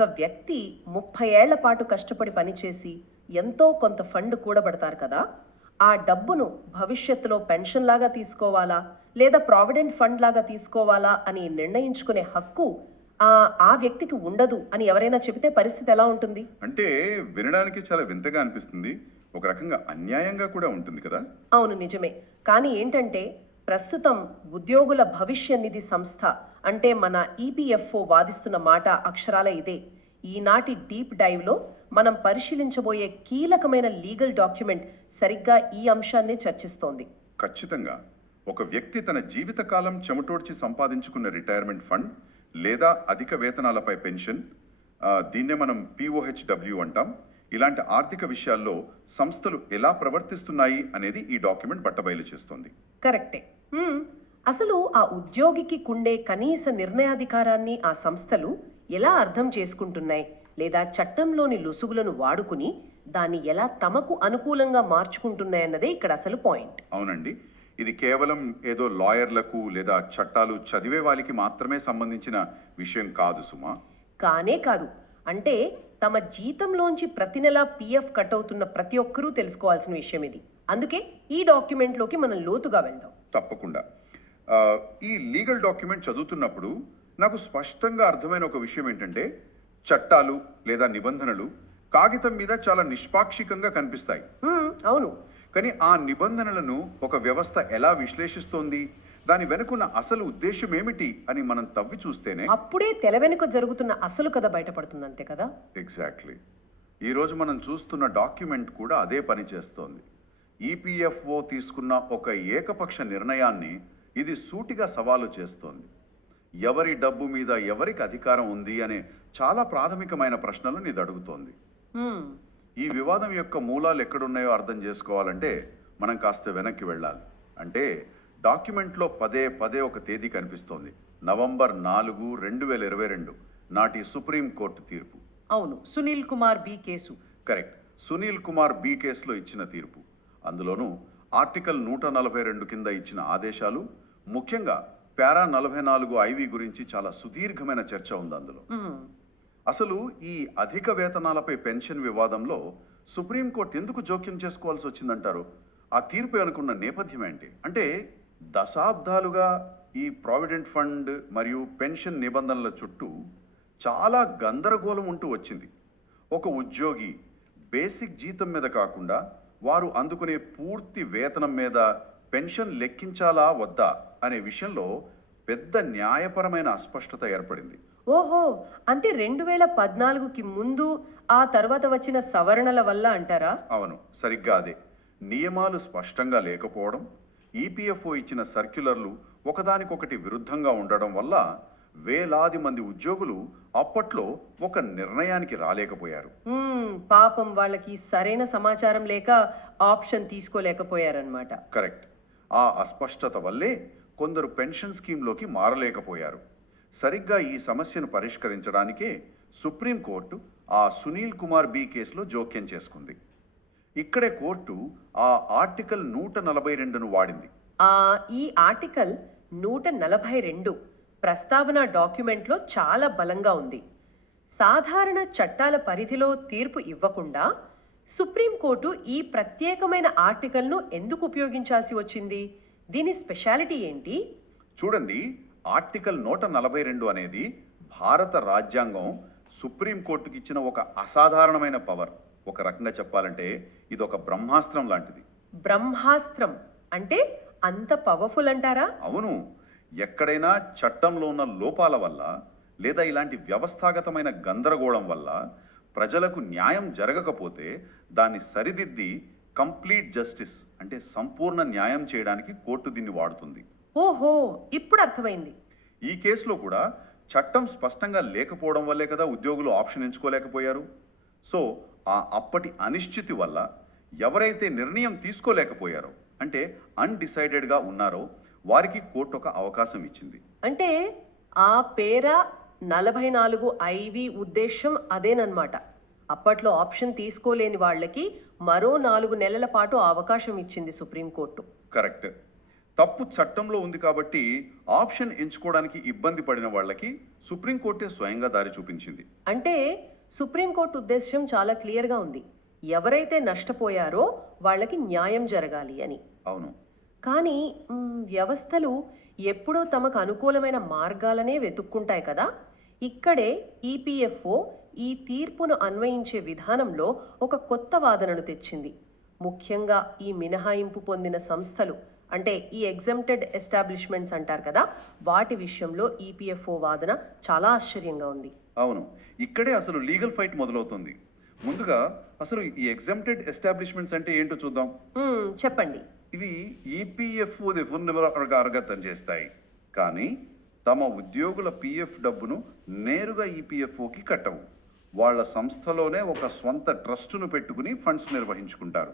ఒక వ్యక్తి 30 ఏళ్ల పాటు కష్టపడి పనిచేసి ఎంతో కొంత ఫండ్ కూడబడతారు కదా, ఆ డబ్బును భవిష్యత్తులో పెన్షన్ లాగా తీసుకోవాలా లేదా ప్రావిడెంట్ ఫండ్ లాగా తీసుకోవాలా అని నిర్ణయించుకునే హక్కు ఆ వ్యక్తికి ఉండదు అని ఎవరైనా చెబితే పరిస్థితి ఎలా ఉంటుంది? అంటే వినడానికి చాలా వింతగా అనిపిస్తుంది. ఒక రకంగా అన్యాయంగా కూడా ఉంటుంది కదా! అవును, నిజమే. కానీ ఏంటంటే ప్రస్తుతం ఉద్యోగుల భవిష్య నిధి సంస్థ అంటే మన ఈపీఎఫ్ఓ వాదిస్తున్న మాట అక్షరాల ఇదే. ఈనాటి డీప్ డైవ్లో మనం పరిశీలించబోయే కీలకమైన లీగల్ డాక్యుమెంట్ సరిగ్గా ఈ అంశాన్నే చర్చిస్తోంది. ఖచ్చితంగా ఒక వ్యక్తి తన జీవితకాలం చెమటోడ్చి సంపాదించుకున్న రిటైర్మెంట్ ఫండ్ లేదా అధిక వేతనాలపై పెన్షన్, దీన్నే మనం పిఓహెచ్డబ్ల్యూ అంటాం. ఇలాంటి ఆర్థిక విషయాల్లో సంస్థలు ఎలా ప్రవర్తిస్తున్నాయి అనేది ఈ డాక్యుమెంట్ బట్టబయలు చేస్తోంది. కరెక్టే. అసలు ఆ ఉద్యోగికి కుండే కనీస నిర్ణయాధికారాన్ని ఆ సంస్థలు ఎలా అర్థం చేసుకుంటున్నాయి లేదా చట్టంలోని లొసుగులను వాడుకుని దాన్ని ఎలా తమకు అనుకూలంగా మార్చుకుంటున్నాయన్నదే ఇక్కడ అసలు పాయింట్. అవునండి, ఇది కేవలం ఏదో లాయర్లకు లేదా చట్టాలు చదివే వాళ్ళకి మాత్రమే సంబంధించిన విషయం కాదు సుమా. కానే కాదు, అంటే తమ జీతంలోంచి ప్రతి నెల పిఎఫ్ కట్ అవుతున్న ప్రతి ఒక్కరూ తెలుసుకోవాల్సిన విషయం ఇది. అందుకే ఈ డాక్యుమెంట్లోకి మనం లోతుగా వెళ్దాం. తప్పకుండా. ఈ లీగల్ డాక్యుమెంట్ చదువుతున్నప్పుడు నాకు స్పష్టంగా అర్థమైన ఒక విషయం ఏంటంటే, చట్టాలు లేదా నిబంధనలు కాగితం మీద చాలా నిష్పాక్షికంగా కనిపిస్తాయి. అవును. కానీ ఆ నిబంధనలను ఒక వ్యవస్థ ఎలా విశ్లేషిస్తోంది, దాని వెనుకున్న అసలు ఉద్దేశం ఏమిటి అని మనం తవ్వి చూస్తేనే అప్పుడే తెల వెనుక జరుగుతున్న అసలు కథ బయటపడుతుంది, అంతే కదా? ఎగ్జాక్ట్లీ. ఈరోజు మనం చూస్తున్న డాక్యుమెంట్ కూడా అదే పని చేస్తోంది. ఈపీఎఫ్ఓ తీసుకున్న ఒక ఏకపక్ష నిర్ణయాన్ని ఇది సూటిగా సవాలు చేస్తోంది. ఎవరి డబ్బు మీద ఎవరికి అధికారం ఉంది అనే చాలా ప్రాథమికమైన ప్రశ్నలను ఇది అడుగుతోంది. ఈ వివాదం యొక్క మూలాలు ఎక్కడున్నాయో అర్థం చేసుకోవాలంటే మనం కాస్త వెనక్కి వెళ్ళాలి. అంటే డాక్యుమెంట్లో పదే పదే ఒక తేదీ కనిపిస్తోంది, నవంబర్ 4, 2022 నాటి సుప్రీంకోర్టు తీర్పు. అవును, Sunil Kumar B case. Correct, Sunil Kumar B కేసులో ఇచ్చిన తీర్పు. అందులోనూ ఆర్టికల్ 142 కింద ఇచ్చిన ఆదేశాలు, ముఖ్యంగా పారా 44 ఐవి గురించి చాలా సుదీర్ఘమైన చర్చ ఉంది అందులో. అసలు ఈ అధిక వేతనాలపై పెన్షన్ వివాదంలో సుప్రీంకోర్టు ఎందుకు జోక్యం చేసుకోవాల్సి వచ్చిందంటారు? ఆ తీర్పు అనుకున్న నేపథ్యం ఏంటి? అంటే దశాబ్దాలుగా ఈ ప్రావిడెంట్ ఫండ్ మరియు పెన్షన్ నిబంధనల చుట్టూ చాలా గందరగోళం ఉంటూ వచ్చింది. ఒక ఉద్యోగి బేసిక్ జీతం మీద కాకుండా వారు అందుకునే పూర్తి వేతనం మీద పెన్షన్ లెక్కించాలా వద్దా అనే విషయంలో పెద్ద న్యాయపరమైన అస్పష్టత ఏర్పడింది. ఓహో, అంటే 2014కి ముందు ఆ తర్వాత వచ్చిన సవరణల వల్ల అంటారా? అవును, సరిగ్గా అదే. నియమాలు స్పష్టంగా లేకపోవడం, ఈపీఎఫ్ఓ ఇచ్చిన సర్క్యులర్లు ఒకదానికొకటి విరుద్ధంగా ఉండడం వల్ల వేలాది మంది ఉద్యోగులు అప్పట్లో ఒక నిర్ణయానికి రాలేకపోయారు. పాపం, వాళ్ళకి సరైన సమాచారం లేక ఆప్షన్ తీసుకోలేకపోయారన్నమాట. కరెక్ట్. ఆ అస్పష్టత వల్లే కొందరు పెన్షన్ స్కీమ్లోకి మారలేకపోయారు. సరిగ్గా ఈ సమస్యను పరిష్కరించడానికే సుప్రీంకోర్టు ఆ సునీల్ కుమార్ బి కేసులో జోక్యం చేసుకుంది. ఇక్కడే కోర్టు ఆ ఆర్టికల్ 142ను వాడింది. ఈ ఆర్టికల్ 142 ప్రస్తావన డాక్యుమెంట్లో చాలా బలంగా ఉంది. సాధారణ చట్టాల పరిధిలో తీర్పు ఇవ్వకుండా సుప్రీంకోర్టు ఈ ప్రత్యేకమైన ఆర్టికల్ను ఎందుకు ఉపయోగించాల్సి వచ్చింది? దీని స్పెషాలిటీ ఏంటి? చూడండి, ఆర్టికల్ 142 అనేది భారత రాజ్యాంగం సుప్రీంకోర్టుకి ఇచ్చిన ఒక అసాధారణమైన పవర్. ఒక రకంగా చెప్పాలంటే ఇది ఒక బ్రహ్మాస్త్రం లాంటిది. బ్రహ్మాస్త్రం అంటే అంత పవర్ఫుల్ అంటారా? అవును. ఎక్కడైనా చట్టంలో ఉన్న లోపాల వల్ల లేదా ఇలాంటి వ్యవస్థాగతమైన గందరగోళం వల్ల ప్రజలకు న్యాయం జరగకపోతే దాన్ని సరిదిద్ది కంప్లీట్ జస్టిస్ అంటే సంపూర్ణ న్యాయం చేయడానికి కోర్టు దీన్ని వాడుతుంది. ఓహో, ఇప్పుడు అర్థమైంది. ఈ కేసులో కూడా చట్టం స్పష్టంగా లేకపోవడం వల్లే కదా ఉద్యోగులు ఆప్షన్ ఎంచుకోలేకపోయారు. సో అప్పటి అనిశ్చితి వల్ల ఎవరైతే నిర్ణయం తీసుకోలేకపోయారో అంటే అన్డిసైడెడ్గా ఉన్నారో వారికి కోర్టు ఒక అవకాశం ఇచ్చింది. అంటే ఆ పేరా 44 ఐవి ఉద్దేశం అదేనమాట. అప్పట్లో ఆప్షన్ తీసుకోలేని వాళ్ళకి మరో 4 నెలల పాటు అవకాశం ఇచ్చింది సుప్రీంకోర్టు. కరెక్ట్. తప్పు చట్టంలో ఉంది కాబట్టి ఆప్షన్ ఎంచుకోవడానికి ఇబ్బంది పడిన వాళ్ళకి సుప్రీంకోర్టే స్వయంగా దారి చూపించింది. అంటే సుప్రీంకోర్టు ఉద్దేశం చాలా క్లియర్గా ఉంది. ఎవరైతే నష్టపోయారో వాళ్ళకి న్యాయం జరగాలి అని. అవును, కానీ వ్యవస్థలు ఎప్పుడూ తమకు అనుకూలమైన మార్గాలనే వెతుక్కుంటాయి కదా. ఇక్కడే ఈపీఎఫ్ఓ ఈ తీర్పును అన్వయించే విధానంలో ఒక కొత్త వాదనను తెచ్చింది. ముఖ్యంగా ఈ మినహాయింపు పొందిన సంస్థలు, అంటే ఈ ఎగ్జెంప్టెడ్ ఎస్టాబ్లిష్మెంట్స్ అంటారు కదా, వాటి విషయంలో ఈపీఎఫ్ఓ వాదన చాలా ఆశ్చర్యంగా ఉంది. అవును, ఇక్కడే అసలు లీగల్ ఫైట్ మొదలవుతుంది. ముందుగా అసలు ఈ ఎగ్జెంప్టెడ్ ఎస్టాబ్లిష్మెంట్స్ అంటే ఏంటో చూద్దాం. చెప్పండి. ఇవి ఈపీఎఫ్ఓ పునరాగతం చేస్తాయి, కానీ తమ ఉద్యోగుల పిఎఫ్ డబ్బును నేరుగా ఈపీఎఫ్ఓకి కట్టవు. వాళ్ళ సంస్థలోనే ఒక స్వంత ట్రస్టును పెట్టుకుని ఫండ్స్ నిర్వహించుకుంటారు.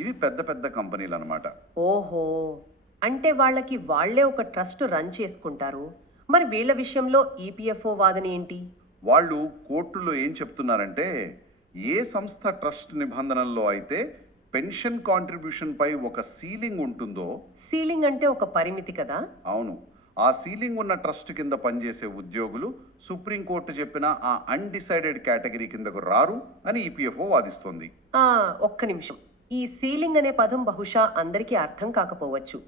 ఇవి పెద్ద పెద్ద కంపెనీలు అన్నమాట. ఓహో, అంటే వాళ్ళకి వాళ్లే ఒక ట్రస్ట్ రన్ చేసుకుంటారు. మరి వీళ్ళ విషయంలో ఈపీఎఫ్ఓ వాదన ఏంటి? వాళ్ళు కోర్టులో ఏం చెప్తున్నారంటే, ఏ సంస్థ ట్రస్ట్ నిబంధనల్లో అయితే పెన్షన్ కాంట్రిబ్యూషన్ పై ఒక సీలింగ్ ఉంటుందో. సీలింగ్ అంటే ఒక పరిమితి కదా. అవును, ఆ సీలింగ్ ఉన్న ట్రస్ట్ కింద పనిచేసే ఉద్యోగులు సుప్రీంకోర్టు చెప్పిన ఆ అన్డిసైడెడ్ కేటగిరీ కిందకు రారు అని ఈపీఎఫ్ఓ వాదిస్తోంది. ఒక్క నిమిషం. ఈ సీలింగ్ అనే పదం బహుశా అందరికీ అర్థం కాకపోవచ్చు.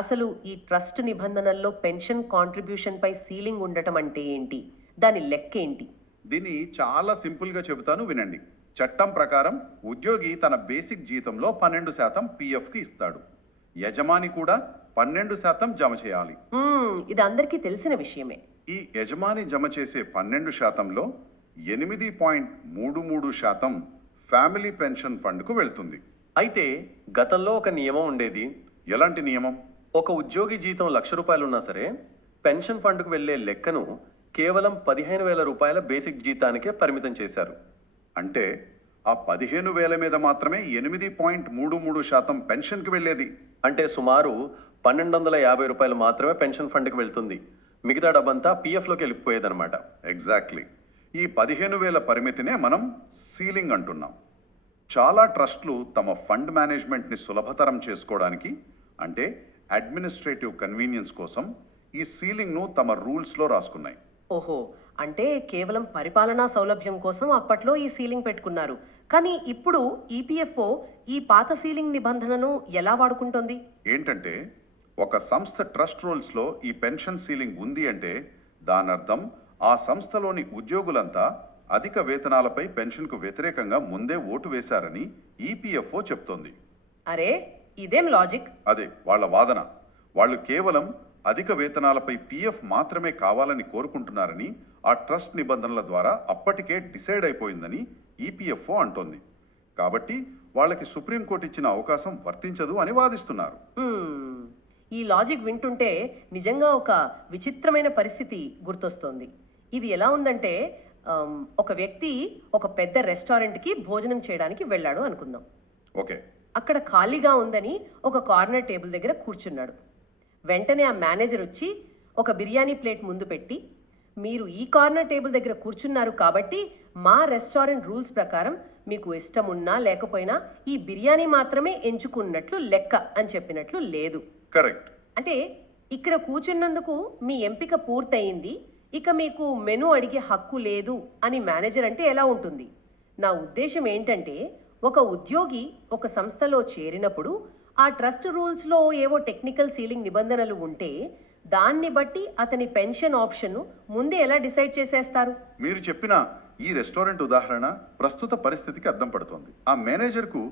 అసలు ఈ ట్రస్ట్ నిబంధనల్లో పెన్షన్ కాంట్రిబ్యూషన్ పై సీలింగ్ ఉండటం అంటే ఏంటి? దాని లెక్క ఏంటి? దీన్ని చాలా సింపుల్గా చెబుతాను, వినండి. చట్టం ప్రకారం ఉద్యోగి తన బేసిక్ జీతంలో 12% పిఎఫ్కి ఇస్తాడు. యజమాని కూడా 12% జమ చేయాలి. ఇది అందరికీ తెలిసిన విషయమే. ఈ యజమాని జమ చేసే 12%లో 8.33% ఫ్యామిలీ పెన్షన్ ఫండ్కు వెళ్తుంది. అయితే గతంలో ఒక నియమం ఉండేది. ఎలాంటి నియమం? ఒక ఉద్యోగి జీతం ₹1,00,000 ఉన్నా సరే పెన్షన్ ఫండ్కు వెళ్లే లెక్కను కేవలం 15,000 రూపాయల బేసిక్ జీతానికే పరిమితం చేశారు. అంటే ఆ 15,000 మీద మాత్రమే 8.33% పెన్షన్కి వెళ్ళేది. అంటే సుమారు ₹1,250 మాత్రమే పెన్షన్ ఫండ్కి వెళ్తుంది. మిగతా డబ్బంతా పిఎఫ్లోకి వెళ్ళిపోయేదన్నమాట. ఎగ్జాక్ట్లీ. ఈ 15,000 పరిమితినే మనం సీలింగ్ అంటున్నాం. చాలా ట్రస్ట్లు తమ ఫండ్ మేనేజ్మెంట్ని సులభతరం చేసుకోవడానికి, అంటే అడ్మినిస్ట్రేటివ్ కన్వీనియన్స్ కోసం ఈ సీలింగ్ను తమ రూల్స్లో రాసుకున్నాయి. ఓహో, అంటే కేవలం పరిపాలనా సౌలభ్యం కోసం అప్పట్లో ఈ సీలింగ్ పెట్టుకున్నారు. కానీ ఇప్పుడు ఈపీఎఫ్ఓ ఈ పాత సీలింగ్ నిబంధనను ఎలా వాడుకుంటోంది? ఏంటంటే, ఒక సంస్థ ట్రస్ట్ రూల్స్లో ఈ పెన్షన్ సీలింగ్ ఉంది అంటే దాని అర్థం ఆ సంస్థలోని ఉద్యోగులంతా అధిక వేతనాలపై పెన్షన్కు వ్యతిరేకంగా ముందే ఓటు వేశారని ఈపీఎఫ్ఓ చెప్తోంది. అరే, ఇదేం లాజిక్? అదే వాళ్ళ వాదన. వాళ్ళు కేవలం అధిక వేతనాలపై పిఎఫ్ మాత్రమే కావాలని కోరుకుంటున్నారని ఆ ట్రస్ట్ నిబంధనల ద్వారా అప్పటికే డిసైడ్ అయిపోయిందని ఈపీఎఫ్ఓ అంటోంది. కాబట్టి వాళ్ళకి సుప్రీంకోర్టు ఇచ్చిన అవకాశం వర్తించదు అని వాదిస్తున్నారు. ఈ లాజిక్ వింటుంటే నిజంగా ఒక విచిత్రమైన పరిస్థితి గుర్తొస్తోంది. ఇది ఎలా ఉందంటే, ఒక వ్యక్తి ఒక పెద్ద రెస్టారెంట్కి భోజనం చేయడానికి వెళ్ళాడు అనుకుందాం. ఓకే. అక్కడ ఖాళీగా ఉందని ఒక కార్నర్ టేబుల్ దగ్గర కూర్చున్నాడు. వెంటనే ఆ మేనేజర్ వచ్చి ఒక బిర్యానీ ప్లేట్ ముందు పెట్టి, మీరు ఈ కార్నర్ టేబుల్ దగ్గర కూర్చున్నారు కాబట్టి మా రెస్టారెంట్ రూల్స్ ప్రకారం మీకు ఇష్టం ఉన్నా లేకపోయినా ఈ బిర్యానీ మాత్రమే ఎంచుకున్నట్లు లెక్క అని చెప్పినట్లు లేదు. కరెక్ట్. అంటే ఇక్కడ కూర్చున్నందుకు మీ ఎంపిక పూర్తయింది, ఇక మీకు మెనూ అడిగే హక్కు లేదు అని మేనేజర్ అంటే ఎలా ఉంటుంది? నా ఉద్దేశం ఏంటంటే, ఒక ఉద్యోగి ఒక సంస్థలో చేరినప్పుడు ఆ ట్రస్ట్ రూల్స్లో ఏవో టెక్నికల్ సీలింగ్ నిబంధనలు ఉంటే దాన్ని బట్టి అతని పెన్షన్ ఆప్షన్ను ముందే ఎలా డిసైడ్ చేసేస్తారు? మీరు చెప్పిన ఈ రెస్టారెంట్ ఉదాహరణ ప్రస్తుత పరిస్థితికి అద్దం పడుతోంది. ఆ మేనేజర్కు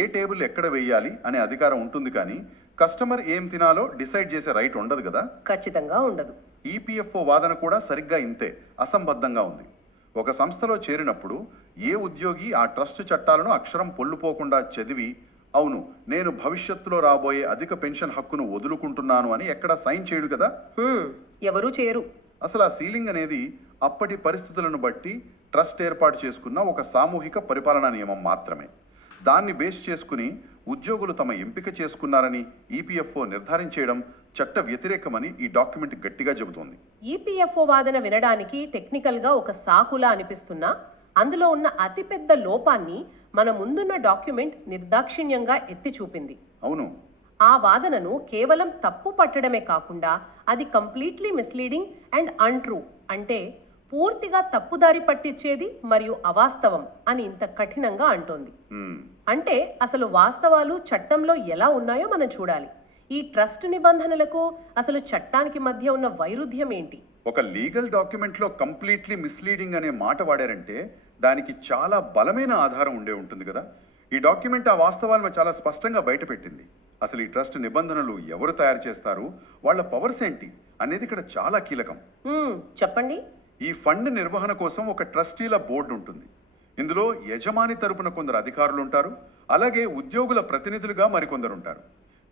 ఏ టేబుల్ ఎక్కడ వేయాలి అనే అధికారం ఉంటుంది, కానీ కస్టమర్ ఏం తినాలో డిసైడ్ చేసే రైట్ ఉండదు కదా. ఖచ్చితంగా ఉండదు. ఈపీఎఫ్ఓ వాదన కూడా సరిగ్గా ఇంతే అసంబద్ధంగా ఉంది. ఒక సంస్థలో చేరినప్పుడు ఏ ఉద్యోగి ఆ ట్రస్ట్ చట్టాలను అక్షరం పొల్లుపోకుండా చదివి, అవును నేను భవిష్యత్తులో రాబోయే అధిక పెన్షన్ హక్కును వదులుకుంటున్నాను అని ఎక్కడ సైన్ చేయడు కదా. ఎవరూ చేయరు. అసలు ఆ సీలింగ్ అనేది అప్పటి పరిస్థితులను బట్టి ట్రస్ట్ ఏర్పాటు చేసుకున్న ఒక సామూహిక పరిపాలనా నియమం మాత్రమే. దాన్ని బేస్ చేసుకుని ఉద్యోగులు తమ ఎంపిక చేసుకున్నారని ఈపీఎఫ్ఓ నిర్ధారించేయడం చట్ట వ్యతిరేకమని ఈ డాక్యుమెంట్ గట్టిగా చెబుతోంది. ఈపీఎఫ్ఓ వాదన వినడానికి టెక్నికల్గా ఒక సాకులా అనిపిస్తున్నా అందులో ఉన్న అతిపెద్ద లోపాన్ని మన ముందున్న డాక్యుమెంట్ నిర్దాక్షిణ్యంగా ఎత్తి చూపింది. అవును, ఆ వాదనను కేవలం తప్పు పట్టడమే కాకుండా అది కంప్లీట్లీ మిస్లీడింగ్ అండ్ అన్ట్రూ, అంటే పూర్తిగా తప్పుదారి పట్టించేది మరియు అవాస్తవం అని ఇంత కఠినంగా అంటోంది. అంటే అసలు వాస్తవాలు చట్టంలో ఎలా ఉన్నాయో మనం చూడాలి. ఈ ట్రస్ట్ నిబంధనలకు అసలు చట్టానికి మధ్య ఉన్న వైరుధ్యం ఏంటి? ఒక లీగల్ డాక్యుమెంట్లో కంప్లీట్లీ మిస్లీడింగ్ అనే మాట వాడారంటే దానికి చాలా బలమైన ఆధారం ఉండే ఉంటుంది కదా. ఈ డాక్యుమెంట్ ఆ వాస్తవాలను చాలా స్పష్టంగా బయటపెట్టింది. అసలు ఈ ట్రస్ట్ నిబంధనలు ఎవరు తయారు చేస్తారు, వాళ్ళ పవర్స్ ఏంటి అనేది ఇక్కడ చాలా కీలకం. చెప్పండి. ఈ ఫండ్ నిర్వహణ కోసం ఒక ట్రస్టీల బోర్డు ఉంటుంది. ఇందులో యజమాని తరపున కొందరు అధికారులు ఉంటారు, అలాగే ఉద్యోగుల ప్రతినిధులుగా మరికొందరు ఉంటారు.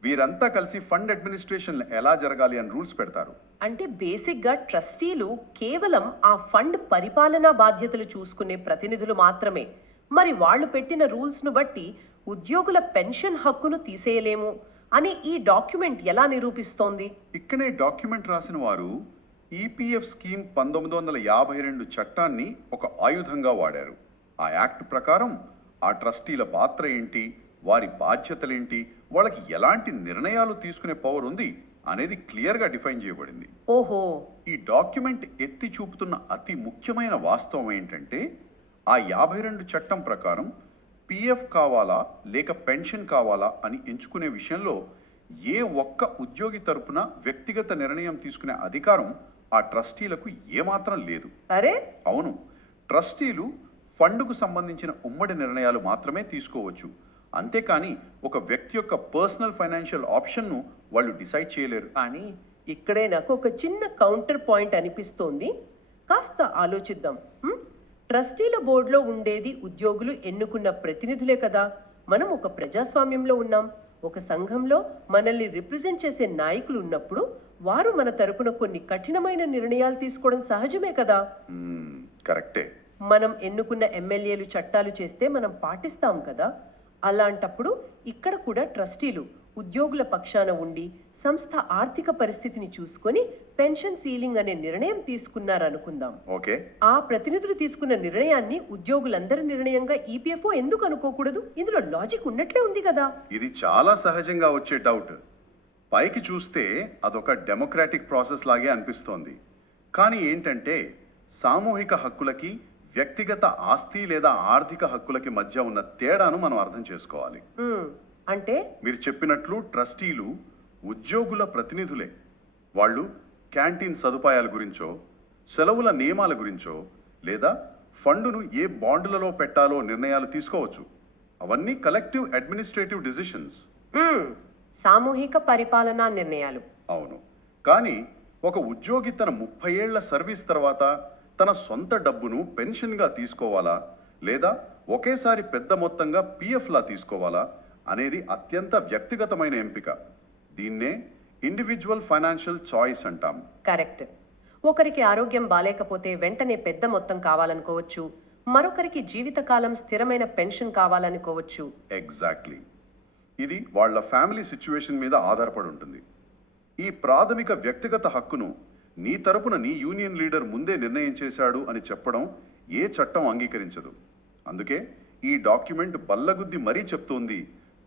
వీరంతా కలిసి ఫండ్ అడ్మినిస్ట్రేషన్ ఎలా జరగాలి అని రూల్స్ పెడతారు. అంటే బేసిక్గా ట్రస్టీలు కేవలం ఆ ఫండ్ పరిపాలనా బాధ్యతలు చూసుకునే ప్రతినిధులు మాత్రమే. మరి వాళ్ళు పెట్టిన రూల్స్ను బట్టి ఉద్యోగుల పెన్షన్ హక్కును తీసేయలేము అని ఈ డాక్యుమెంట్ ఎలా నిరూపిస్తోంది? ఇక్కడే డాక్యుమెంట్ రాసిన వారు ఈపీఎఫ్ స్కీమ్ 1952 చట్టాన్ని ఒక ఆయుధంగా వాడారు. ఆ యాక్ట్ ప్రకారం ఆ ట్రస్టీల పాత్ర ఏంటి, వారి బాధ్యతలేంటి, వాళ్ళకి ఎలాంటి నిర్ణయాలు తీసుకునే పవర్ ఉంది అనేది క్లియర్గా డిఫైన్ చేయబడింది. ఓహో. ఈ డాక్యుమెంట్ ఎత్తి చూపుతున్న అతి ముఖ్యమైన వాస్తవం ఏంటంటే ఆ 52 చట్టం ప్రకారం పిఎఫ్ కావాలా లేక పెన్షన్ కావాలా అని ఎంచుకునే విషయంలో ఏ ఒక్క ఉద్యోగి తరపున వ్యక్తిగత నిర్ణయం తీసుకునే అధికారం ఆ ట్రస్టీలకు ఏమాత్రం లేదు. అరే అవును, ట్రస్టీలు ఫండ్కు సంబంధించిన ఉమ్మడి నిర్ణయాలు మాత్రమే తీసుకోవచ్చు. అంతేకాని ఒక వ్యక్తి యొక్క పర్సనల్ ఫైనాన్షియల్ ఆప్షన్ను వాళ్ళు డిసైడ్ చేయలేరు. కానీ ఇక్కడే నాకు ఒక చిన్న కౌంటర్ పాయింట్ అనిపిస్తోంది. కాస్త ఆలోచిద్దాం. ట్రస్టీల బోర్డులో ఉండేది ఉద్యోగులు ఎన్నుకున్న ప్రతినిధులే కదా. మనం ఒక ప్రజాస్వామ్యంలో ఉన్నాం. ఒక సంఘంలో మనల్ని రిప్రజెంట్ చేసే నాయకులు ఉన్నప్పుడు వారు మన తరపున కొన్ని కఠినమైన నిర్ణయాలు తీసుకోవడం సహజమే కదా. కరెక్టే. మనం ఎన్నుకున్న ఎమ్మెల్యేలు చట్టాలు చేస్తే మనం పాటిస్తాం కదా. అలాంటప్పుడు ఇక్కడ కూడా ట్రస్టీలు ఉద్యోగుల పక్షాన ఉండి సంస్థ ఆర్థిక పరిస్థితిని చూసుకొని పెన్షన్ సీలింగ్ అనే నిర్ణయం తీసుకున్నారనుకుందాం. ఓకే. ఆ ప్రతినిధులు తీసుకున్న నిర్ణయాన్ని ఉద్యోగులందరి నిర్ణయంగా ఈపీఎఫ్ఓ ఎందుకు అనుకోకూడదు? ఇందులో లాజిక్ ఉన్నట్లే ఉంది కదా. ఇది చాలా సహజంగా వచ్చే డౌట్. పైకి చూస్తే అదొక డెమోక్రాటిక్ ప్రాసెస్ లాగే అనిపిస్తోంది. కానీ ఏంటంటే సామూహిక హక్కులకి వ్యక్తిగత ఆస్తి లేదా ఆర్థిక హక్కులకి మధ్య ఉన్న తేడాను మనం అర్థం చేసుకోవాలి. అంటే మీరు చెప్పినట్లు ట్రస్టీలు ఉద్యోగుల ప్రతినిధులే. వాళ్ళు క్యాంటీన్ సదుపాయాల గురించో, సెలవుల నియమాల గురించో, లేదా ఫండును ఏ బాండ్లలో పెట్టాలో నిర్ణయాలు తీసుకోవచ్చు. అవన్నీ కలెక్టివ్ అడ్మినిస్ట్రేటివ్ డిసిషన్స్. సామూహిక పరిపాలనా నిర్ణయాలు. అవును. కానీ ఒక ఉద్యోగి తన 30 ఏళ్ల సర్వీస్ తర్వాత తన సొంత డబ్బును పెన్షన్గా తీసుకోవాలా లేదా ఒకేసారి పెద్ద మొత్తంగా పిఎఫ్లా తీసుకోవాలా అనేది అత్యంత వ్యక్తిగతమైన ఎంపిక. దీన్నే ఇండివిజువల్ ఫైనాన్షియల్ చాయిస్ అంటాం. కరెక్ట్. ఒకరికి ఆరోగ్యం బాలేకపోతే వెంటనే పెద్ద మొత్తం కావాలనుకోవచ్చు, మరొకరికి జీవితకాలం స్థిరమైన పెన్షన్ కావాలనుకోవచ్చు. ఎగ్జాక్ట్లీ. ఇది వాళ్ళ ఫ్యామిలీ సిచ్యువేషన్ మీద ఆధారపడి ఉంటుంది. ఈ ప్రాథమిక వ్యక్తిగత హక్కును నీ తరపున నీ యూనియన్ లీడర్ ముందే నిర్ణయం చేశాడు అని చెప్పడం ఏ చట్టం అంగీకరించదు. అందుకే ఈ డాక్యుమెంట్ బల్లగుద్ది మరీ చెప్తోంది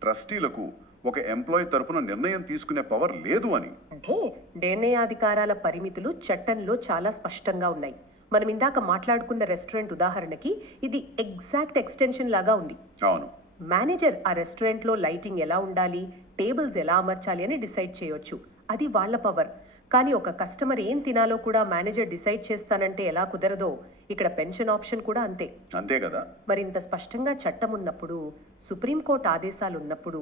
ట్రస్టీలకు ఒక ఎంప్లాయీ తరపున నిర్ణయం తీసుకునే పవర్ లేదు అని. అంటే నిర్ణయాధికారాల పరిమితులు చట్టంలో చాలా స్పష్టంగా ఉన్నాయి. మనం ఇందాక మాట్లాడుకున్న రెస్టారెంట్ ఉదాహరణకి ఇది ఎగ్జాక్ట్ ఎక్స్టెన్షన్ లాగా ఉంది. అవును. మేనేజర్ ఆ రెస్టారెంట్లో లైటింగ్ ఎలా ఉండాలి, టేబుల్స్ ఎలా అమర్చాలి అని డిసైడ్ చేయొచ్చు. అది వాళ్ళ పవర్. కానీ ఒక కస్టమర్ ఏం తినాలో కూడా మేనేజర్ డిసైడ్ చేస్తానంటే ఎలా కుదరదో ఇక్కడ పెన్షన్ ఆప్షన్ కూడా అంతే. అంతే కదా. మరి ఇంత స్పష్టంగా చట్టం ఉన్నప్పుడు, సుప్రీంకోర్టు ఆదేశాలు ఉన్నప్పుడు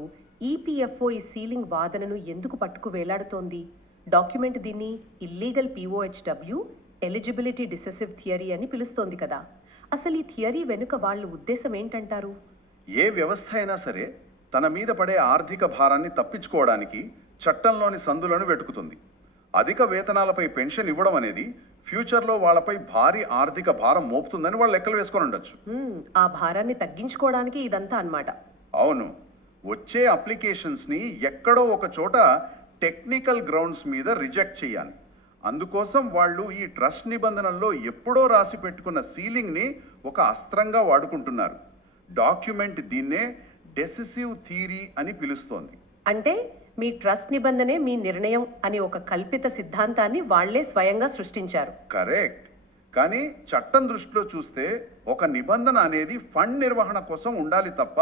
ఈపీఎఫ్ఓ ఈ సీలింగ్ వాదనను ఎందుకు పట్టుకు వేలాడుతోంది? డాక్యుమెంట్ దీన్ని ఇల్లీగల్ పిఓహెచ్డబ్ల్యూ ఎలిజిబిలిటీ డిసెసివ్ థియరీ అని పిలుస్తోంది కదా. అసలు ఈ థియరీ వెనుక వాళ్ళ ఉద్దేశం ఏంటంటారు? ఏ వ్యవస్థ అయినా సరే తన మీద పడే ఆర్థిక భారాన్ని తప్పించుకోవడానికి చట్టంలోని సందులను వెతుకుతుంది. అధిక వేతనాలపై పెన్షన్ ఇవ్వడం అనేది ఫ్యూచర్లో వాళ్ళపై భారీ ఆర్థిక భారం మోపుతుందని వాళ్ళు లెక్కలు వేసుకొని ఉండొచ్చు. ఆ భారాన్ని తగ్గించుకోవడానికి ఇదంతా అన్నమాట. అవును. వచ్చే అప్లికేషన్స్ని ఎక్కడో ఒక చోట టెక్నికల్ గ్రౌండ్స్ మీద రిజెక్ట్ చేయాలి. అందుకోసం వాళ్ళు ఈ ట్రస్ట్ నిబంధనల్లో ఎప్పుడో రాసి పెట్టుకున్న సీలింగ్ని ఒక అస్త్రంగా వాడుకుంటున్నారు. డాక్యుమెంట్ దీన్నే డెసిసివ్ థియరీ అని పిలుస్తోంది. అంటే మీ ట్రస్ట్ నిబంధనే మీ నిర్ణయం అని ఒక కల్పిత సిద్ధాంతాన్ని వాళ్లే స్వయంగా సృష్టించారు. కరెక్ట్. కానీ చట్టం దృష్టిలో చూస్తే ఒక నిబంధన అనేది ఫండ్ నిర్వహణ కోసం ఉండాలి తప్ప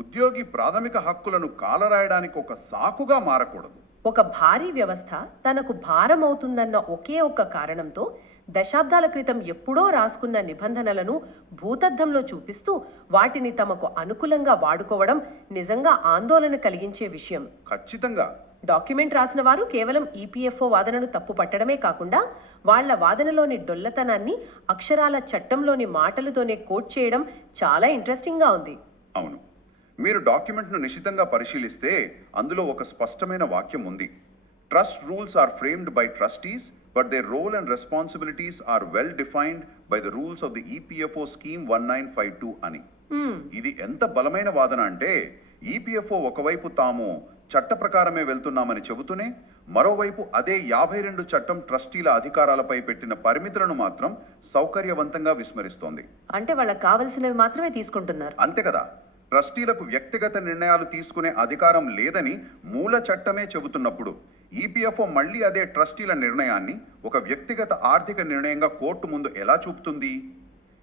ఉద్యోగి ప్రాథమిక హక్కులను కాలరాయడానికి ఒక సాకుగా మారకూడదు. ఒక భారీ వ్యవస్థ తనకు భారం అవుతుందన్న ఒకే ఒక్క కారణంతో దశాబ్దాల క్రితం ఎప్పుడో రాసుకున్న నిబంధనలను భూతద్దంలో చూపిస్తూ వాటిని తమకు అనుకూలంగా వాడుకోవడం నిజంగా ఆందోళన కలిగించే విషయం. ఖచ్చితంగా. డాక్యుమెంట్ రాసిన వారు కేవలం ఈపీఎఫ్ఓ వాదనను తప్పు పట్టడమే కాకుండా వాళ్ల వాదనలోని డొల్లతనాన్ని అక్షరాల చట్టంలోని మాటలతోనే కోట్ చేయడం చాలా ఇంట్రెస్టింగ్గా ఉంది. అవును, మీరు డాక్యుమెంట్ను నిశితంగా పరిశీలిస్తే అందులో ఒక స్పష్టమైన వాక్యం ఉంది. Trust rules are framed by trustees but their role and responsibilities are well defined by the rules of the EPFO scheme 1952 అని. ఇది ఎంత బలమైన వాదన అంటే ఈపీఎఫ్ఓ ఒకవైపు తాము చట్ట ప్రకారమే వెళ్తున్నామని చెబుతూనే మరోవైపు అదే 52 చట్టం ట్రస్టీల అధికారాలపై పెట్టిన పరిమితులను మాత్రం సౌకర్యవంతంగా విస్మరిస్తోంది. అంటే వాళ్ళకి కావలసినవి మాత్రమే తీసుకుంటున్నారు. అంతే కదా. ట్రస్టీలకు వ్యక్తిగత నిర్ణయాలు తీసుకునే అధికారం లేదని మూల చట్టమే చెబుతున్నప్పుడు ఈపీఎఫ్ఓ మళ్ళీ అదే ట్రస్టీల నిర్ణయాన్ని ఒక వ్యక్తిగత ఆర్థిక నిర్ణయంగా కోర్టు ముందు ఎలా చూపుతుంది?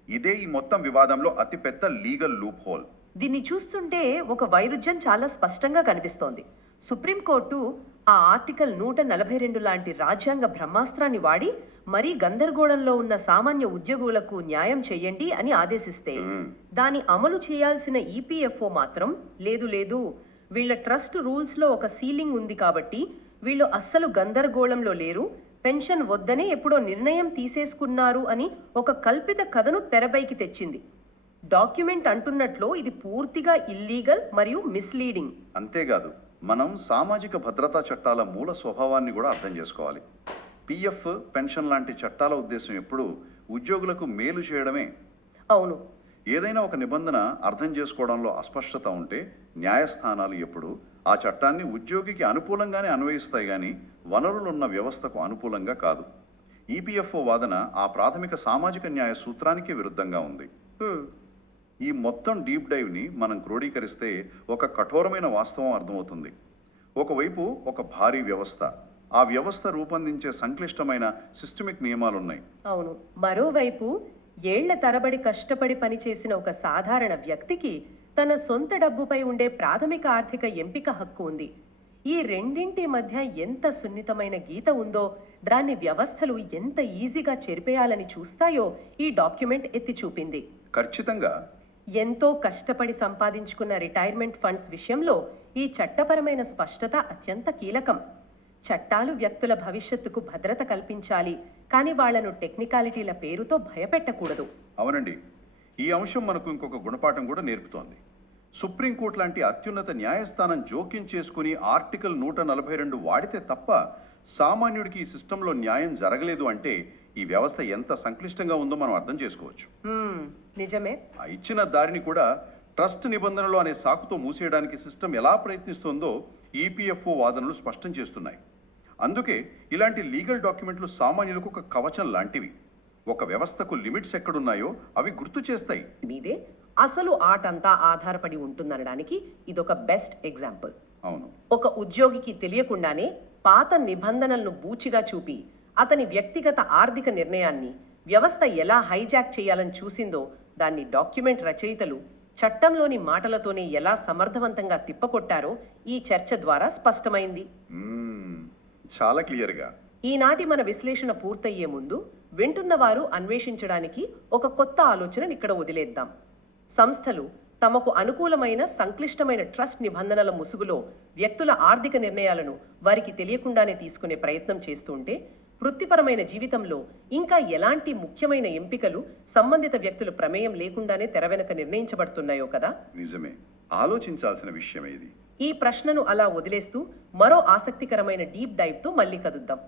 ఇదే ఈ మొత్తం వివాదంలో అతిపెద్ద లీగల్ లూప్ హోల్. దీన్ని చూస్తుంటే ఒక వైరుధ్యం చాలా స్పష్టంగా కనిపిస్తోంది. సుప్రీంకోర్టు ఆ ఆర్టికల్ 142 లాంటి రాజ్యాంగ బ్రహ్మాస్త్రాన్ని వాడి మరీ గందరగోళంలో ఉన్న సామాన్య ఉద్యోగులకు న్యాయం చెయ్యండి అని ఆదేశిస్తే దాని అమలు చేయాల్సిన ఈపీఎఫ్ఓ మాత్రం లేదు వీళ్ళ ట్రస్ట్ రూల్స్లో ఒక సీలింగ్ ఉంది కాబట్టి వీళ్ళు అస్సలు గందరగోళంలో లేరు, పెన్షన్ వద్దనే ఎప్పుడో నిర్ణయం తీసేసుకున్నారు అని ఒక కల్పిత కథను తెరపైకి తెచ్చింది. డాక్యుమెంట్ అంటున్నట్లు ఇది పూర్తిగా ఇల్లీగల్ మరియు మిస్లీడింగ్. అంతేకాదు, మనం సామాజిక భద్రతా చట్టాల మూల స్వభావాన్ని కూడా అర్థం చేసుకోవాలి. పిఎఫ్, పెన్షన్ లాంటి చట్టాల ఉద్దేశం ఎప్పుడు ఉద్యోగులకు మేలు చేయడమే. అవును. ఏదైనా ఒక నిబంధన అర్థం చేసుకోవడంలో అస్పష్టత ఉంటే న్యాయస్థానాలు ఎప్పుడు ఆ చట్టాన్ని ఉద్యోగికి అనుకూలంగానే అన్వయిస్తాయి కానీ వనరులున్న వ్యవస్థకు అనుకూలంగా కాదు. ఈపీఎఫ్ఓ వాదన ఆ ప్రాథమిక సామాజిక న్యాయ సూత్రానికి విరుద్ధంగా ఉంది. ఈ మొత్తం డీప్ డైవ్ని మనం క్రోడీకరిస్తే ఒక కఠోరమైన వాస్తవం అర్థమవుతుంది. ఒకవైపు ఒక భారీ వ్యవస్థ, ఆ వ్యవస్థ రూపొందించే సంక్లిష్టమైన సిస్టమిక్ నియమాలున్నాయి. అవును. మరోవైపు ఏళ్ల తరబడి కష్టపడి పనిచేసిన ఒక సాధారణ వ్యక్తికి తన సొంత డబ్బుపై ఉండే ప్రాథమిక ఆర్థిక ఎంపిక హక్కు ఉంది. ఈ రెండింటి మధ్య ఎంత సున్నితమైన గీత ఉందో దాన్ని వ్యవస్థలు ఎంత ఈజీగా చెరిపేయాలని చూస్తాయో ఈ డాక్యుమెంట్ ఎత్తి చూపింది. ఖచ్చితంగా. ఎంతో కష్టపడి సంపాదించుకున్న రిటైర్మెంట్ ఫండ్స్ విషయంలో ఈ చట్టపరమైన స్పష్టత అత్యంత కీలకం. చట్టాలు వ్యక్తుల భవిష్యత్తుకు భద్రత కల్పించాలి, కానీ వాళ్లను టెక్నికాలిటీల పేరుతో భయపెట్టకూడదు. అవునండి, ఈ అంశం మనకు ఇంకొక గుణపాఠం కూడా నేర్పుతోంది. సుప్రీంకోర్టు లాంటి అత్యున్నత న్యాయస్థానం జోక్యం చేసుకుని ఆర్టికల్ 142 వాడితే తప్ప సామాన్యుడికి ఈ సిస్టంలో న్యాయం జరగలేదు అంటే ఈ వ్యవస్థ ఎంత సంక్లిష్టంగా ఉందో మనం అర్థం చేసుకోవచ్చు. నిజమే. ఆ ఇచ్చిన దారిని కూడా ట్రస్ట్ నిబంధనలు అనే సాకుతో మూసేయడానికి సిస్టమ్ ఎలా ప్రయత్నిస్తుందో ఈపీఎఫ్ఓ వాదనలు స్పష్టం చేస్తున్నాయి. అందుకే ఇలాంటి లీగల్ డాక్యుమెంట్లు సామాన్యులకు ఒక కవచం లాంటివి. ఒక వ్యవస్థకు లిమిట్స్ ఎక్కడున్నాయో అవి గుర్తు చేస్తాయి. మీదే అసలు ఆటంతా ఆధారపడి ఉంటుందనడానికి ఇదొక బెస్ట్ ఎగ్జాంపుల్. అవును. ఒక ఉద్యోగికి తెలియకుండానే పాత నిబంధనలను బూచిగా చూపి అతని వ్యక్తిగత ఆర్థిక నిర్ణయాన్ని వ్యవస్థ ఎలా హైజాక్ చేయాలని చూసిందో దాన్ని డాక్యుమెంట్ రచయితలు చట్టంలోని మాటలతోనే ఎలా సమర్థవంతంగా తిప్పకొట్టారో ఈ చర్చ ద్వారా స్పష్టమైంది. చాలా క్లియర్గా. ఈనాటి మన విశ్లేషణ పూర్తయ్యే ముందు వింటున్న వారు అన్వేషించడానికి ఒక కొత్త ఆలోచనను ఇక్కడ వదిలేద్దాం. సంస్థలు తమకు అనుకూలమైన సంక్లిష్టమైన ట్రస్ట్ నిబంధనల ముసుగులో వ్యక్తుల ఆర్థిక నిర్ణయాలను వారికి తెలియకుండానే తీసుకునే ప్రయత్నం చేస్తుంటే వృత్తిపరమైన జీవితంలో ఇంకా ఎలాంటి ముఖ్యమైన ఎంపికలు సంబంధిత వ్యక్తుల ప్రమేయం లేకుండానే తెర వెనుక నిర్ణయించబడుతున్నాయో కదా. నిజమే, ఆలోచించాల్సిన విషయమే ఇది. ఈ ప్రశ్నను అలా వదిలేస్తూ మరో ఆసక్తికరమైన డీప్ డైవ్తో మళ్ళీ కలుద్దాం.